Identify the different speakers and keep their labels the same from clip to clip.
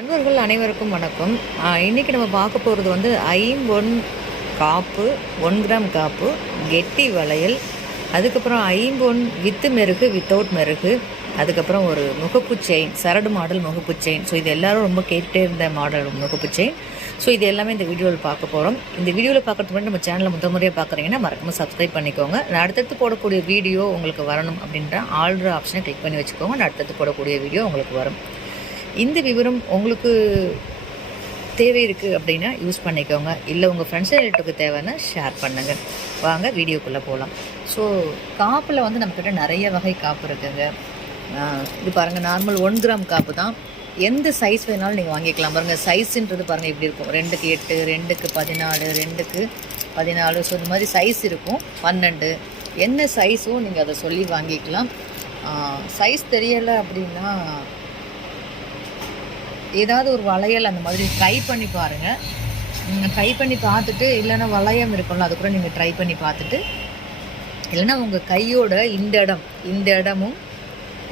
Speaker 1: நண்பர்கள் அனைவருக்கும் வணக்கம். இன்றைக்கி நம்ம பார்க்க போகிறது வந்து ஐம்பொன் காப்பு ஒன் கிராம் காப்பு கெட்டி வளையல் அதுக்கப்புறம் ஐம்பொன் வித்து மெருகு வித்தவுட் மெருகு அதுக்கப்புறம் ஒரு முகப்பு செயின் சரடு மாடல் முகப்பு செயின் ஸோ இது எல்லோரும் ரொம்ப கேட்டுட்டே இருந்த மாடல் முகப்பு செயின் ஸோ இது எல்லாமே இந்த வீடியோவில் பார்க்க போகிறோம் இந்த வீடியோவில் பார்க்கறதுக்கு முன்னாடி நம்ம சேனலை முதல் முறையாக பார்க்குறீங்கன்னா மறக்காம சப்ஸ்கிரைப் பண்ணிக்கோங்க. நான் அடுத்தடுத்து போடக்கூடிய வீடியோ உங்களுக்கு வரணும் அப்படின்ற ஆல்ட்ரு ஆப்ஷனை கிளிக் பண்ணி வச்சுக்கோங்க. நான் அடுத்தடுத்து போடக்கூடிய வீடியோ உங்களுக்கு வரும். இந்த விவரம் உங்களுக்கு தேவை இருக்குது அப்படின்னா யூஸ் பண்ணிக்கோங்க. இல்லை உங்கள் ஃப்ரெண்ட்ஸ் ரிலேட்டிவ்க்கு தேவைன்னா ஷேர் பண்ணுங்கள் வாங்க வீடியோக்குள்ளே போகலாம் ஸோ காப்பில் வந்து நம்மக்கிட்ட நிறைய வகை காப்பு இருக்குங்க. இது பாருங்கள் நார்மல் ஒன் கிராம் காப்பு தான். எந்த சைஸ் வேணாலும் நீங்கள் வாங்கிக்கலாம். பாருங்கள் சைஸுன்றது பாருங்கள் இப்படி இருக்கும். ரெண்டுக்கு எட்டு ரெண்டுக்கு பதினாலு ரெண்டுக்கு பதினாலு. ஸோ இந்த மாதிரி சைஸ் இருக்கும். பன்னெண்டு. என்ன சைஸும் நீங்கள் அதை சொல்லி வாங்கிக்கலாம். சைஸ் தெரியலை அப்படின்னா ஏதாவது ஒரு வளையல் அந்த மாதிரி ட்ரை பண்ணி பாருங்கள் ட்ரை பண்ணி பார்த்துட்டு இல்லைன்னா வளையம் இருக்கும்ல அது கூட நீங்கள் ட்ரை பண்ணி பார்த்துட்டு இல்லைன்னா உங்கள் கையோட இந்த இடம் இந்த இடமும்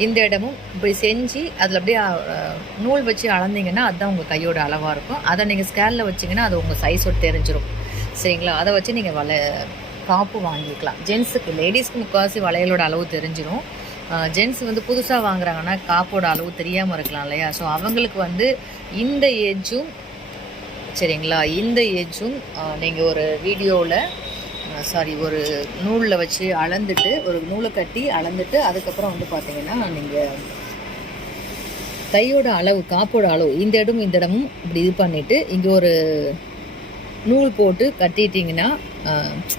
Speaker 1: இந்த இடமும் இப்படி செஞ்சு அதில் அப்படியே நூல் வச்சு அளந்தீங்கன்னா அதுதான் உங்கள் கையோட அளவாக இருக்கும். அதை நீங்கள் ஸ்கேலில் வச்சிங்கன்னா அது உங்கள் சைஸோட தெரிஞ்சிரும். சரிங்களா? அதை வச்சு நீங்கள் வள காப்பு வாங்கிக்கலாம். ஜென்ஸுக்கு லேடிஸ்க்கு முக்கால்வாசி வளையலோட அளவு தெரிஞ்சிடும் ஜென்ஸ் வந்து புதுசாக வாங்குறாங்கன்னா காப்போட அளவு தெரியாமல் இருக்கலாம் இல்லையா? ஸோ அவங்களுக்கு வந்து இந்த ஏஜும் சரிங்களா? இந்த ஏஜும் நீங்கள் ஒரு வீடியோவில் சாரி ஒரு நூலில் வச்சு அளந்துட்டு ஒரு நூலை கட்டி அளந்துட்டு அதுக்கப்புறம் வந்து பார்த்தீங்கன்னா நீங்கள் கையோட அளவு காப்போட அளவு இந்த இடமும் இந்த இடமும் இப்படி இது பண்ணிவிட்டு இங்கே ஒரு நூல் போட்டு கட்டிட்டிங்கன்னா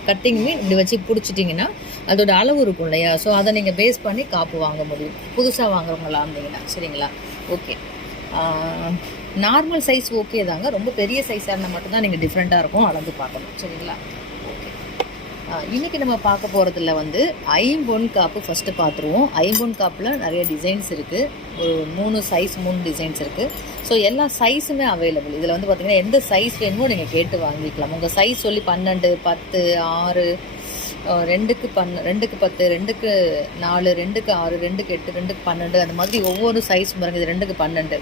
Speaker 1: கட்டிங்குமே இப்படி வச்சு பிடிச்சிட்டிங்கன்னா அதோட அளவு இருக்கும் இல்லையா? ஸோ அதை நீங்கள் பேஸ் பண்ணி காப்பு வாங்க முடியும். புதுசாக வாங்குறவங்களா இருந்தீங்கன்னா. சரிங்களா? ஓகே நார்மல் சைஸ் ஓகே தாங்க. ரொம்ப பெரிய சைஸாக இருந்தால் மட்டும்தான் நீங்கள் டிஃப்ரெண்ட்டாக இருக்கும். அளந்து பார்க்கணும். சரிங்களா? இன்றைக்கி நம்ம பார்க்க போகிறதுல வந்து ஐம்பொன் காப்பு ஃபஸ்ட்டு பார்த்துருவோம். ஐம்பொன் காப்பில் நிறைய டிசைன்ஸ் இருக்குது ஒரு மூணு சைஸ் மூணு டிசைன்ஸ் இருக்குது ஸோ எல்லா சைஸுமே அவைலபிள் இதில் வந்து பார்த்திங்கன்னா எந்த சைஸ் வேணுமோ நீங்கள் கேட்டு வாங்கிக்கலாம். உங்கள் சைஸ் சொல்லி பன்னெண்டு பத்து ஆறு ரெண்டுக்கு பன் ரெண்டுக்கு பத்து ரெண்டுக்கு நாலு ரெண்டுக்கு ஆறு ரெண்டுக்கு எட்டு ரெண்டுக்கு பன்னெண்டு அந்த மாதிரி ஒவ்வொரு சைஸ் பாருங்க. இது ரெண்டுக்கு பன்னெண்டு.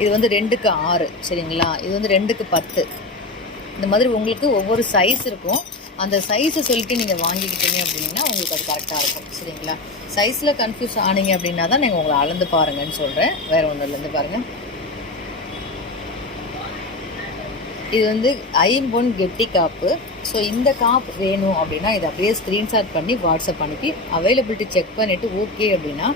Speaker 1: இது வந்து ரெண்டுக்கு ஆறு. சரிங்களா? இது வந்து ரெண்டுக்கு பத்து. இந்த மாதிரி உங்களுக்கு ஒவ்வொரு சைஸ் இருக்கும். அந்த சைஸை சொல்லிட்டு நீங்கள் வாங்கிக்கிட்டீங்க அப்படின்னா உங்களுக்கு அது கரெக்டாக இருக்கும். சரிங்களா? சைஸில் கன்ஃபியூஸ் ஆனீங்க அப்படின்னா தான் நீங்கள் உங்களை அளந்து பாருங்கன்னு சொல்கிறேன் வேறு ஒன்றுலேருந்து பாருங்கள் இது வந்து ஐம்பொன் கெட்டி காப்பு. ஸோ இந்த காப் வேணும் அப்படின்னா இதை அப்படியே ஸ்க்ரீன்ஷாட் பண்ணி வாட்ஸ்அப் அனுப்பி அவைலபிலிட்டி செக் பண்ணிவிட்டு ஓகே அப்படின்னா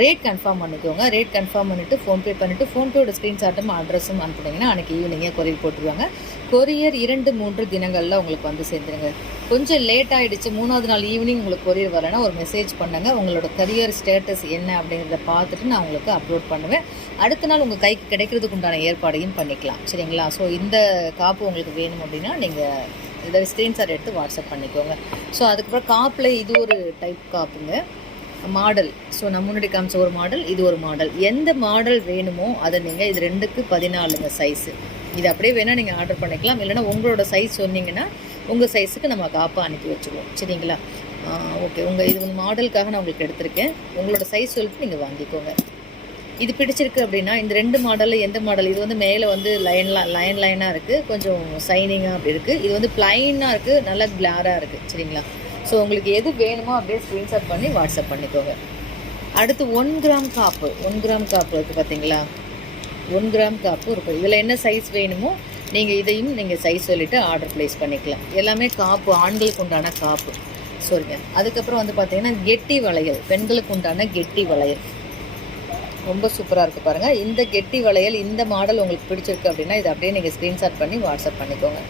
Speaker 1: ரேட் கன்ஃபார்ம் பண்ணிக்கோங்க. ரேட் கன்ஃபார்ம் பண்ணிவிட்டு ஃபோன்பே பண்ணிவிட்டு ஃபோன்பேயோட ஸ்க்ரீன்ஷாட்டும் அட்ரஸும் அனுப்புனீங்கன்னா அன்றைக்கி ஈவினிங்கே கொரியர் போட்டுருவாங்க. கொரியர் இரண்டு மூன்று தினங்களில் உங்களுக்கு வந்து சேர்ந்துருங்க. கொஞ்சம் லேட் ஆகிடுச்சு மூணாவது நாள் ஈவினிங் உங்களுக்கு கொரியர் வரேன்னா ஒரு மெசேஜ் பண்ணுங்க. உங்களோட கரியர் ஸ்டேட்டஸ் என்ன அப்படிங்கிறத பார்த்துட்டு நான் உங்களுக்கு அப்லோட் பண்ணுவேன். அடுத்த நாள் உங்கள் கைக்கு கிடைக்கிறதுக்கு உண்டான ஏற்பாடையும் பண்ணிக்கலாம். சரிங்களா? ஸோ இந்த காப்பு உங்களுக்கு வேணும் அப்படின்னா நீங்கள் இதை ஸ்க்ரீன்ஷாட் எடுத்து வாட்ஸ்அப் பண்ணிக்கோங்க. ஸோ அதுக்கப்புறம் காப்பில் இது ஒரு டைப் காப்புங்க. மாடல். ஸோ நான் முன்னாடி காமிச்ச ஒரு மாடல் இது ஒரு மாடல். எந்த மாடல் வேணுமோ அதை நீங்கள் இது ரெண்டுக்கு பதினாலுங்க சைஸு இது அப்படியே வேணால் நீங்கள் ஆர்டர் பண்ணிக்கலாம். இல்லைன்னா உங்களோட சைஸ் சொன்னீங்கன்னா உங்கள் சைஸுக்கு நம்ம காப்பா அனுப்பி வச்சுருவோம். சரிங்களா? ஓகே உங்கள் இது வந்து மாடலுக்காக நான் உங்களுக்கு எடுத்திருக்கேன். உங்களோட சைஸ் சொல்லிட்டு நீங்கள் வாங்கிக்கோங்க. இது பிடிச்சிருக்கு அப்படின்னா இந்த ரெண்டு மாடலில் எந்த மாடல்? இது வந்து மேலே வந்து லைன் லைன் லைனாக இருக்குது கொஞ்சம் சைனிங்காக அப்படி இருக்குது இது வந்து பிளைனாக இருக்குது நல்லா கிளாராக இருக்குது சரிங்களா? ஸோ உங்களுக்கு எது வேணுமோ அப்படியே ஸ்க்ரீன்ஷாட் பண்ணி வாட்ஸ்அப் பண்ணிக்கோங்க. அடுத்து ஒன் கிராம் காப்பு ஒன் கிராம் காப்பு இருக்குது பார்த்தீங்களா ஒன் கிராம் காப்பு இருக்கும் இதில் என்ன சைஸ் வேணுமோ நீங்கள் இதையும் நீங்கள் சைஸ் சொல்லிவிட்டு ஆர்டர் ப்ளேஸ் பண்ணிக்கலாம். எல்லாமே காப்பு ஆண்களுக்கு உண்டான காப்பு சரிங்க அதுக்கப்புறம் வந்து பார்த்தீங்கன்னா கெட்டி வளையல் பெண்களுக்கு உண்டான கெட்டி வளையல். ரொம்ப சூப்பராக இருக்குது பாருங்கள் இந்த கெட்டி வளையல் இந்த மாடல் உங்களுக்கு பிடிச்சிருக்கு அப்படின்னா இதை அப்படியே நீங்கள் ஸ்க்ரீன்ஷாட் பண்ணி வாட்ஸ்அப் பண்ணிக்கோங்க.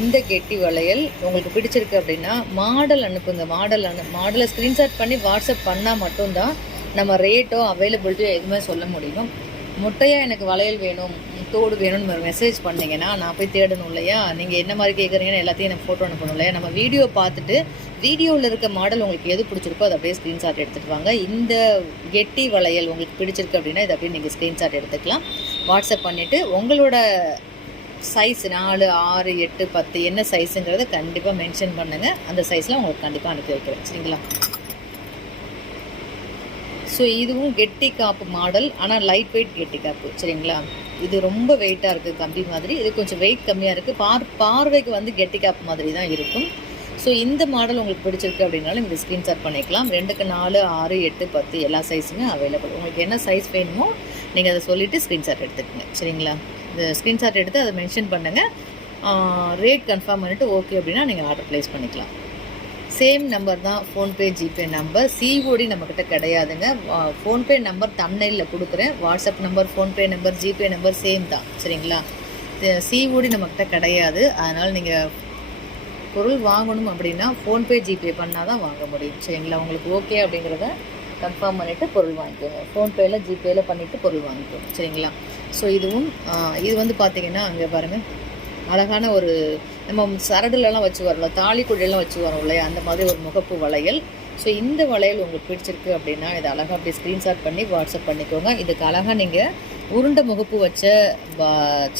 Speaker 1: இந்த கெட்டி வளையல் உங்களுக்கு பிடிச்சிருக்கு அப்படின்னா மாடல் அனுப்புங்க. மாடல் அனு மாடலை ஸ்க்ரீன்ஷாட் பண்ணி வாட்ஸ்அப் பண்ணால் மட்டும்தான் நம்ம ரேட்டோ அவைலபிலிட்டியோ எதுவுமே சொல்ல முடியும். முட்டையாக எனக்கு வளையல் வேணும் தோடு வேணும்னு மெசேஜ் பண்ணிங்கன்னா நான் போய் தேடணும் இல்லையா? நீங்கள் என்ன மாதிரி கேட்குறீங்கன்னு எல்லாத்தையும் எனக்கு ஃபோட்டோ அனுப்பணும் இல்லையா? நம்ம வீடியோ பார்த்துட்டு வீடியோவில் இருக்க மாடல் உங்களுக்கு எது பிடிச்சிருக்கோ அதை அப்படியே ஸ்க்ரீன்ஷாட் எடுத்துகிட்டு வாங்க. இந்த கெட்டி வளையல் உங்களுக்கு பிடிச்சிருக்கு அப்படின்னா இதை அப்படியே நீங்கள் ஸ்க்ரீன்ஷாட் எடுத்துக்கலாம். வாட்ஸ்அப் பண்ணிவிட்டு உங்களோட சைஸ் நாலு ஆறு எட்டு பத்து என்ன சைஸுங்கிறத கண்டிப்பாக மென்ஷன் பண்ணுங்கள் அந்த சைஸில் உங்களுக்கு கண்டிப்பாக அனுப்பி வைக்கிறேன். சரிங்களா? ஸோ இதுவும் கெட்டி காப்பு மாடல் ஆனால் லைட் வெயிட் கெட்டி காப்பு. சரிங்களா? இது ரொம்ப வெயிட்டாக இருக்குது கம்பி மாதிரி. இது கொஞ்சம் வெயிட் கம்மியாக இருக்குது பார் பார்வைக்கு வந்து கெட்டி காப்பு மாதிரி தான் இருக்கும். ஸோ இந்த மாடல் உங்களுக்கு பிடிச்சிருக்கு அப்படின்னாலும் இந்த ஸ்க்ரீன்ஷாட் பண்ணிக்கலாம். ரெண்டுக்கு நாலு ஆறு எட்டு பத்து எல்லா சைஸுமே அவைலபிள் உங்களுக்கு என்ன சைஸ் வேணுமோ நீங்கள் அதை சொல்லிவிட்டு ஸ்க்ரீன்ஷாட் எடுத்துக்கோங்க. சரிங்களா? ஸ்க்ரீன்ஷாட் எடுத்து அதை மென்ஷன் பண்ணுங்கள் ரேட் கன்ஃபார்ம் பண்ணிவிட்டு ஓகே அப்படின்னா நீங்கள் ஆர்டர் ப்ளேஸ் பண்ணிக்கலாம். சேம் நம்பர் தான் ஃபோன்பே ஜிபே நம்பர் சிஓடி நம்மக்கிட்ட கிடையாதுங்க. ஃபோன்பே நம்பர் தமிழ்நெல்லில் கொடுக்குறேன். WhatsApp number PhonePe number GPay number same தான். சரிங்களா? சிஓடி நம்மக்கிட்ட கிடையாது. அதனால் நீங்கள் பொருள் வாங்கணும் அப்படின்னா ஃபோன்பே ஜிபே பண்ணால் தான் வாங்க முடியும். சரிங்களா? உங்களுக்கு ஓகே அப்படிங்கிறத கன்ஃபார்ம் பண்ணிவிட்டு பொருள் வாங்கிக்கோங்க. ஃபோன்பேயில் ஜிபேயில் பண்ணிவிட்டு பொருள் வாங்கிக்கோங்க. சரிங்களா? ஸோ இதுவும் இது வந்து பார்த்தீங்கன்னா அங்கே பாருங்கள் அழகான ஒரு நம்ம சரடுலலாம் வச்சு வரல தாலி குழியெல்லாம் வச்சு வரோம் இல்லையா? அந்த மாதிரி ஒரு முகப்பு வளையல். ஸோ இந்த வளையல் உங்களுக்கு பிடிச்சிருக்கு அப்படின்னா இதை அழகாக அப்படி ஸ்க்ரீன்ஷாட் பண்ணி வாட்ஸ்அப் பண்ணிக்கோங்க. இதுக்கு அழகாக நீங்கள் உருண்டை முகப்பு வச்ச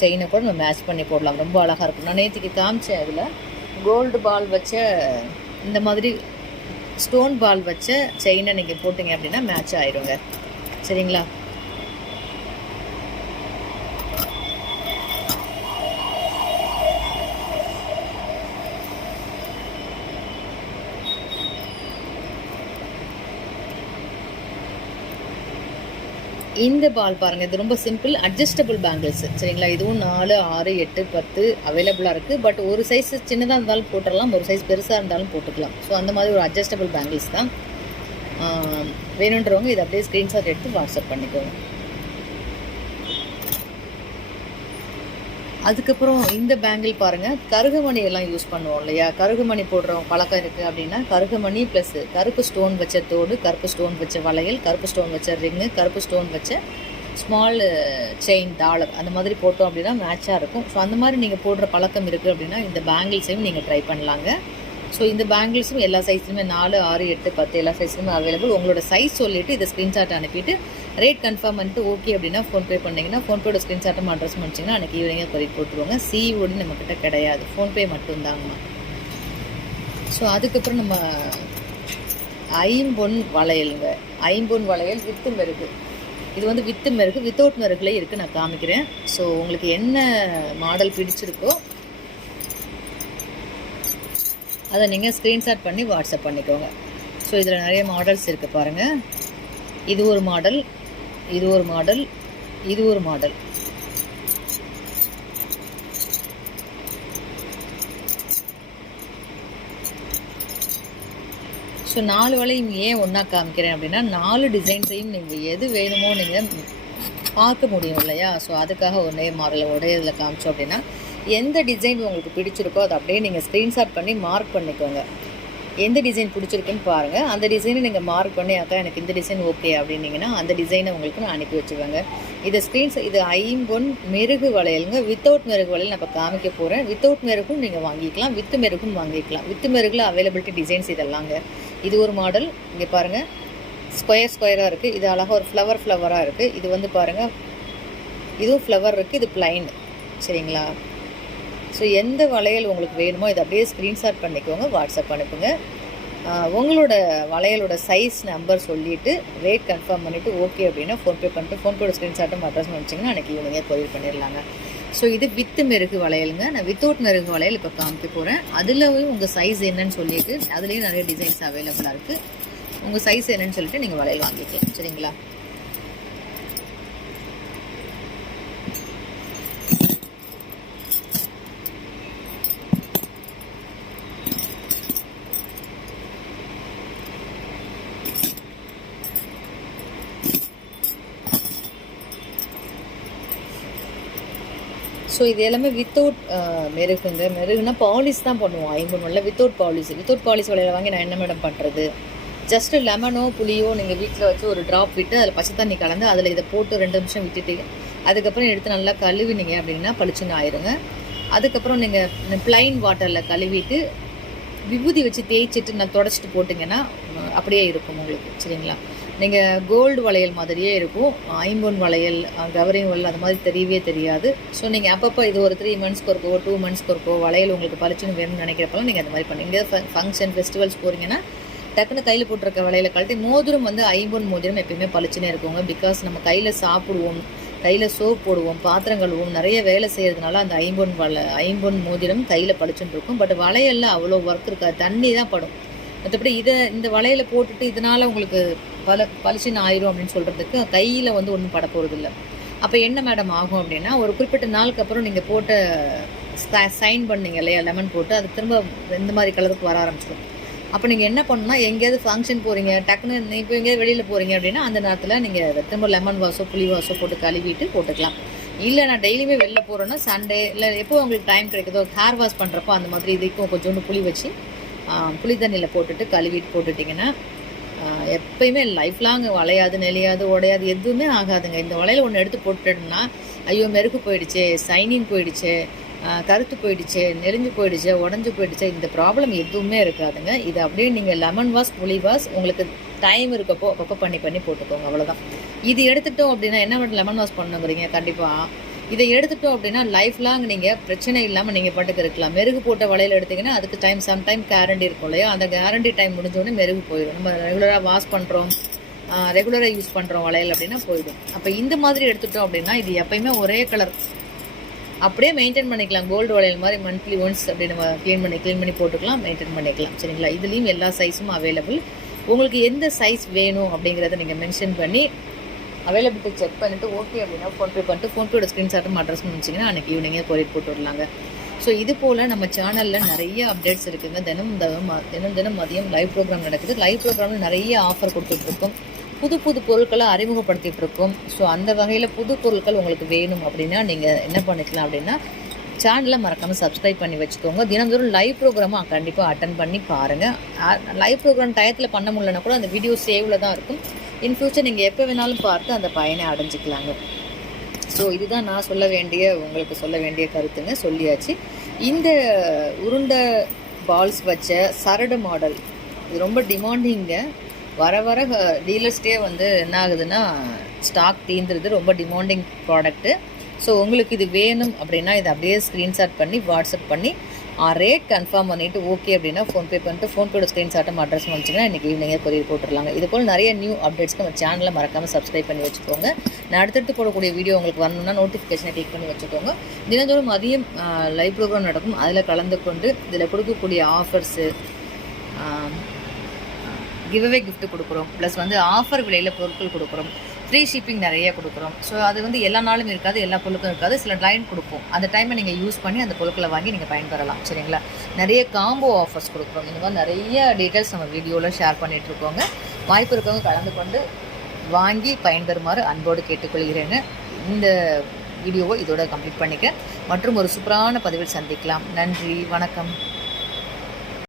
Speaker 1: செயினை கூட நம்ம மேட்ச் பண்ணி போடலாம். ரொம்ப அழகாக இருக்கும். நான் நேற்றுக்கு காமிச்சேன் அதில். கோல்டு பால் வச்ச இந்த மாதிரி ஸ்டோன் பால் வச்ச செயினை நீங்கள் போட்டிங்க அப்படின்னா மேட்ச் ஆயிடுங்க சரிங்களா? இந்த பால் பாருங்கள் இது ரொம்ப சிம்பிள் அட்ஜஸ்டபிள் பேங்கிள்ஸ் சரிங்களா? இதுவும் நாலு ஆறு எட்டு பத்து அவைலபிளாக இருக்குது பட் ஒரு சைஸ் சின்னதாக இருந்தாலும் போட்டுடலாம் ஒரு சைஸ் பெருசாக இருந்தாலும் போட்டுக்கலாம். ஸோ அந்த மாதிரி ஒரு அட்ஜஸ்டபிள் பேங்கிள்ஸ் தான். வேணுன்றவங்க இதை அப்படியே ஸ்க்ரீன்ஷாட் எடுத்து வாட்ஸ்அப் பண்ணிக்கோங்க. அதுக்கப்புறம் இந்த பேங்கிள் பாருங்கள் கருகுமணி எல்லாம் யூஸ் பண்ணுவோம் இல்லையா? கருகுமணி போடுறவங்க பழக்கம் இருக்குது அப்படின்னா கருகுமணி ப்ளஸ் கருப்பு ஸ்டோன் வச்ச தோடு கருப்பு ஸ்டோன் வச்ச வளையல் கருப்பு ஸ்டோன் வச்ச ரிங்கு கருப்பு ஸ்டோன் வச்ச ஸ்மால் செயின் டாலர் அந்த மாதிரி போட்டோம் அப்படின்னா மேட்சாக இருக்கும். ஸோ அந்த மாதிரி நீங்கள் போடுற பழக்கம் இருக்குது அப்படின்னா இந்த பேங்கிள்ஸையும் நீங்கள் ட்ரை பண்ணலாங்க. ஸோ இந்த பேங்கிள்ஸும் எல்லா சைஸ்லையுமே நாலு ஆறு எட்டு பத்து எல்லா சைஸ்லையுமே அவைலபிள் உங்களோட சைஸ் சொல்லிவிட்டு இதை ஸ்க்ரீன்ஷாட் அனுப்பிட்டு ரேட் கன்ஃபார்ம் பண்ணிட்டு ஓகே அப்படின்னா ஃபோன்பே பண்ணிங்கன்னா ஃபோன்பேயோட ஸ்க்ரீன்ஷாட்டும் அட்ரஸ் முடிச்சிங்கன்னா அன்றைக்கி ஈவினிங்காக கொரியர் போட்டுருவாங்க. சிஓடி நம்மக்கிட்ட கிடையாது. ஃபோன்பே மட்டும்தாங்கம்மா. ஸோ அதுக்கப்புறம் நம்ம ஐம்பொன் வளையலுங்க. ஐம்பொன் வளையல் வித்து மெருகு. இது வந்து வித்து மெருகு வித்தவுட் மெருகுலேயே இருக்குது நான் காமிக்கிறேன். ஸோ உங்களுக்கு என்ன மாடல் பிடிச்சிருக்கோ அதை நீங்கள் ஸ்க்ரீன்ஷாட் பண்ணி வாட்ஸ்அப் பண்ணிக்கோங்க. ஸோ இதில் நிறைய மாடல்ஸ் இருக்குது பாருங்கள் இது ஒரு மாடல் இது ஒரு மாடல் இது ஒரு மாடல். ஸோ நாலு வளையும் ஏன் ஒன்றா காமிக்கிறேன் அப்படின்னா நாலு டிசைன்ஸையும் நீங்கள் எது வேணுமோ நீங்கள் பார்க்க முடியும் இல்லையா? ஸோ அதுக்காக ஒரே மாடல் ஒரே இதில் காமிச்சோம் அப்படின்னா எந்த டிசைன் உங்களுக்கு பிடிச்சிருக்கோ அதை அப்படியே நீங்கள் ஸ்க்ரீன்ஷாட் பண்ணி மார்க் பண்ணிக்கோங்க. எந்த டிசைன் பிடிச்சிருக்குன்னு பாருங்கள் அந்த டிசைனை நீங்கள் மார்க் பண்ணி அக்கா எனக்கு இந்த டிசைன் ஓகே அப்படின்னீங்கன்னா அந்த டிசைனை உங்களுக்கு நான் அனுப்பி வச்சுருவேங்க. இது ஸ்க்ரீன்ஸ் இது ஐம்பொன் மெருகு வளையலுங்க. வித்தவுட் மெருகு வளையல் நான் இப்போ காமிக்க போகிறேன் வித்தவுட் மெருகும் நீங்கள் வாங்கிக்கலாம். வித்து மெருகும் வாங்கிக்கலாம். வித்து மெருகில் அவைலபிலிட்டி டிசைன்ஸ் இதெல்லாங்க. இது ஒரு மாடல் இங்கே பாருங்கள் ஸ்கொயர் ஸ்கொயராக இருக்குது இது அழகாக ஒரு ஃப்ளவர் ஃப்ளவராக இருக்குது இது வந்து பாருங்கள் இதுவும் ஃப்ளவர் இருக்குது இது பிளைன் சரிங்களா? ஸோ எந்த வளையல் உங்களுக்கு வேணுமோ இதை அப்படியே ஸ்க்ரீன்ஷாட் பண்ணிக்கோங்க வாட்ஸ்அப் அனுப்புங்க. உங்களோட வளையலோட சைஸ் நம்பர் சொல்லிவிட்டு ரேட் கன்ஃபார்ம் பண்ணிவிட்டு ஓகே அப்படின்னா ஃபோன்பே பண்ணிட்டு ஃபோன்பேயோட ஸ்க்ரீன்ஷாட்டும் அட்ரஸ் வச்சிங்கன்னா அன்றைக்கி ஈவினிங்கே கொரியர் பண்ணிடலாங்க. ஸோ இது வித்து மெருகு வளையலுங்க. நான் வித்தவுட் மெருகு வளையல் இப்போ காமிக்க போகிறேன் அதுலவும் உங்கள் சைஸ் என்னன்னு சொல்லிட்டு அதுலேயும் நிறைய டிசைன்ஸ் அவைலபிளாக இருக்குது உங்கள் சைஸ் என்னன்னு சொல்லிட்டு நீங்கள் வளையல் வாங்கிக்கலாம். சரிங்களா? ஸோ இது எல்லாமே வித்தவுட் மெருகுங்க மெருகுனா பாலிஷ் தான் பண்ணுவோம். ஐம்பொன்னில் வித்தவுட் பாலிஷ் வித்தவுட் பாலிஷ் வளையல வாங்கி நான் என்ன மேடம் பண்ணுறது ஜஸ்ட்டு லெமனோ புளியோ நீங்கள் வீட்டில் வச்சு ஒரு ட்ராப் விட்டு அதில் பச்சை தண்ணி கலந்து அதில் இதை போட்டு ரெண்டு நிமிஷம் விட்டுட்டு அதுக்கப்புறம் எடுத்து நல்லா கழுவினீங்க அப்படின்னா பளிச்சுன்னு ஆயிருங்க. அதுக்கப்புறம் நீங்கள் ப்ளைன் வாட்டரில் கழுவிட்டு விபூதி வச்சு தேய்ச்சிட்டு நான் தொடச்சிட்டு போட்டிங்கன்னா அப்படியே இருக்கும் உங்களுக்கு. சரிங்களா? நீங்கள் கோல்டு வளையல் மாதிரியே இருக்கும். ஐம்பொன் வளையல் கவரிங் வளையல் அது மாதிரி தெரியவே தெரியாது. ஸோ நீங்கள் அப்பப்போ இது ஒரு த்ரீ மந்த்ஸ்க்கு ஒருக்கோ டூ மந்த்ஸ்க்கு ஒருக்கோ வளையல் உங்களுக்கு பளிச்சுன்னு வேணும்னு நினைக்கிறப்பெல்லாம் நீங்கள் அந்த மாதிரி பண்ணுங்க ஃபங்க்ஷன் ஃபெஸ்டிவல்ஸ் போகிறீங்கன்னா டக்குன்னு கையில் போட்டிருக்க வளையல கழட்டி மோதிரம் வந்து ஐம்பொன் மோதிரம் எப்பயுமே பளிச்சுனே இருக்குங்க. பிகாஸ் நம்ம கையில் சாப்பிடுவோம் கையில் சோப் போடுவோம் பாத்திரம் கழுவுவோம் நிறைய வேலை செய்கிறதுனால அந்த ஐம்பொன் வள ஐம்பொன் மோதிரம் கையில் பளிச்சுன்னு இருக்கும். பட் வளையல்ல அவ்வளோ ஒர்க் இருக்காது. தண்ணி தான் படும். மற்றபடி இதை இந்த வளையல போட்டுட்டு இதனால் உங்களுக்கு பல பளிச்சுன்னு ஆயிரும் அப்படின்னு சொல்கிறதுக்கு கையில் வந்து ஒன்றும் பட போகிறது இல்லை அப்போ என்ன மேடம் ஆகும் அப்படின்னா ஒரு குறிப்பிட்ட நாளுக்கு அப்புறம் நீங்கள் போட்ட சைன் பண்ணீங்க இல்லையா லெமன் போட்டு அது திரும்ப இந்த மாதிரி கலருக்கு வர ஆரம்பிச்சிடும். அப்போ நீங்கள் என்ன பண்ணணும்னா எங்கேயாவது ஃபங்க்ஷன் போகிறீங்க டக்குன்னு நீ இப்போ எங்கேயாவது வெளியில் போகிறீங்க அப்படின்னா அந்த நேரத்தில் நீங்கள் திரும்ப லெமன் வாசோ புளி வாசோ போட்டு கழுவிட்டு போட்டுக்கலாம். இல்லை நான் டெய்லியுமே வெளில போகிறேன்னா சண்டே இல்லை எப்போ உங்களுக்கு டைம் கிடைக்குதோ ஹேர் வாஷ் பண்ணுறப்போ அந்த மாதிரி இதுக்கும் கொஞ்சோண்டு புளி வச்சு புளி தண்ணியில் போட்டுட்டு கழுவிட்டு போட்டுட்டிங்கன்னா எப்பயுமே லைஃப் லாங் வளையாது நெளியாது உடையாது எதுவுமே ஆகாதுங்க. இந்த வளையல் ஒன்று எடுத்து போட்டுட்டோம்னா ஐயோ மெருக்கு போயிடுச்சு சைனிங் போயிடுச்சு கருத்து போயிடுச்சு நெறிஞ்சு போயிடுச்சு உடஞ்சி போயிடுச்சு இந்த ப்ராப்ளம் எதுவுமே இருக்காதுங்க. இது அப்படியே நீங்கள் லெமன் வாஷ் புளி வாஷ் உங்களுக்கு டைம் இருக்கப்போ அப்பப்போ பண்ணி பண்ணி போட்டுக்கோங்க அவ்வளோதான் இது எடுத்துட்டோம் அப்படின்னா என்ன பண்ண லெமன் வாஷ் பண்ணுங்கிறீங்க கண்டிப்பாக இதை எடுத்துட்டோம் அப்படின்னா லைஃப் லாங் நீங்கள் பிரச்சனை இல்லாமல் நீங்கள் பாட்டுக்கு இருக்கலாம். மெருகு போட்ட வளையல் எடுத்தீங்கன்னா அதுக்கு டைம் சம்டைம் கேரண்டி இருக்கும் இல்லையா? அந்த கேரண்டி டைம் முடிஞ்சோடனே மெருகு போயிடும். நம்ம ரெகுலராக வாஷ் பண்ணுறோம் ரெகுலராக யூஸ் பண்ணுறோம் வளையல் அப்படின்னா போயிடும். அப்போ இந்த மாதிரி எடுத்துட்டோம் அப்படின்னா இது எப்பயுமே ஒரே கலர் அப்படியே மெயின்டைன் பண்ணிக்கலாம். கோல்டு வளையல் மாதிரி மந்த்லி ஒன்ஸ் அப்படி நம்ம க்ளீன் பண்ணி க்ளீன் பண்ணி போட்டுக்கலாம் மெயின்டைன் பண்ணிக்கலாம். சரிங்களா? இதுலேயும் எல்லா சைஸும் அவைலபிள் உங்களுக்கு எந்த சைஸ் வேணும் அப்படிங்கிறத நீங்கள் மென்ஷன் பண்ணி அவைலபிலிட்டி செக் பண்ணிவிட்டு ஓகே அப்படின்னா ஃபோன்பே பண்ணிட்டு ஃபோன்பேயோட ஸ்க்ரீன்ஷாட்டும் அட்ரஸ் முடிச்சிங்கன்னா அன்றைக்கி ஈவினிங்கே கொரியர் போட்டு விடலாங்க ஸோ இது போல் நம்ம சேனலில் நிறைய அப்டேட்ஸ் இருக்குதுங்க தினம் தினம் தினம் தினம் மதியம் லைவ் ப்ரோக்ராம் நடக்குது. லைவ் ப்ரோக்ராமில் நிறைய ஆஃபர் கொடுத்துட்ருக்கோம் புது புது பொருட்களை அறிமுகப்படுத்திட்டு இருக்கோம். ஸோ அந்த வகையில் புது பொருட்கள் உங்களுக்கு வேணும் அப்படின்னா நீங்கள் என்ன பண்ணிக்கலாம் அப்படின்னா சேனலை மறக்காமல் சப்ஸ்கிரைப் பண்ணி வச்சுக்கோங்க. தினந்தோறும் லைவ் ப்ரோக்ராமும் கண்டிப்பாக அட்டன் பண்ணி பாருங்கள் லைவ் ப்ரோக்ராம் டயத்தில் பண்ண முடியலன்னா கூட அந்த வீடியோ சேவில் தான் இருக்கும். இன் ஃபியூச்சர் நீங்கள் எப்போ வேணாலும் பார்த்து அந்த பயனை அடைஞ்சிக்கலாங்க. ஸோ இதுதான் நான் சொல்ல வேண்டிய உங்களுக்கு சொல்ல வேண்டிய கருத்துங்க. சொல்லியாச்சு. இந்த உருண்டை பால்ஸ் வச்ச சரடு மாடல் இது ரொம்ப டிமாண்டிங்க வர வர டீலர்ஸ்டே வந்து என்ன ஆகுதுன்னா ஸ்டாக் தீந்துருது. ரொம்ப டிமாண்டிங் ப்ராடக்ட்டு ஸோ உங்களுக்கு இது வேணும் அப்படின்னா இதை அப்படியே ஸ்க்ரீன்ஷாட் பண்ணி வாட்ஸ்அப் பண்ணி ரேட் கன்ஃபார்ம் பண்ணிவிட்டு ஓகே அப்படின்னா ஃபோன்பே பண்ணிட்டு ஃபோன்பேயோட ஸ்க்ரீன்ஷாட்டும் அட்ரஸ் வந்துச்சுன்னா இன்றைக்கி ஈவினிங்கே கொரியர் போட்டுருலாங்க இது போல் நிறைய நியூ அப்டேட்ஸ்க்கு நம்ம சேனலை மறக்காமல் சப்ஸ்கிரைப் பண்ணி வச்சுக்கோங்க. நான் அடுத்தடுத்து போடக்கூடிய வீடியோ உங்களுக்கு வரணும்னா நோட்டிஃபிகேஷனை கிளிக் பண்ணி வச்சுக்கோங்க. தினந்தோறும் மதியம் லைவ் ப்ரோக்ராம் நடக்கும். அதில் கலந்து கொண்டு இதில் கொடுக்கக்கூடிய ஆஃபர்ஸு கிவ்அவே கிஃப்ட் கொடுக்குறோம். ப்ளஸ் வந்து ஆஃபர் விலையில் பொருட்கள் கொடுக்குறோம். ஃப்ரீ ஷிப்பிங் நிறைய கொடுக்குறோம். ஸோ அது வந்து எல்லா நாளும் இருக்காது எல்லா பொருட்களும் இருக்காது. சில லைன் கொடுப்போம். அந்த டைமை நீங்கள் யூஸ் பண்ணி அந்த பொருட்களை வாங்கி நீங்கள் பயன்பெறலாம். சரிங்களா? நிறைய காம்போ ஆஃபர்ஸ் கொடுக்குறோம். இந்த மாதிரி நிறைய டீட்டெயில்ஸ் நம்ம வீடியோவில் ஷேர் பண்ணிகிட்ருக்கோங்க வாய்ப்பு இருக்கவங்க கலந்து கொண்டு வாங்கி பயன்பெறுமாறு அன்போடு கேட்டுக்கொள்கிறேங்க இந்த வீடியோவை இதோட கம்ப்ளீட் பண்ணிக்க. மற்றும் ஒரு சூப்பரான பதிவில் சந்திக்கலாம். நன்றி. வணக்கம்.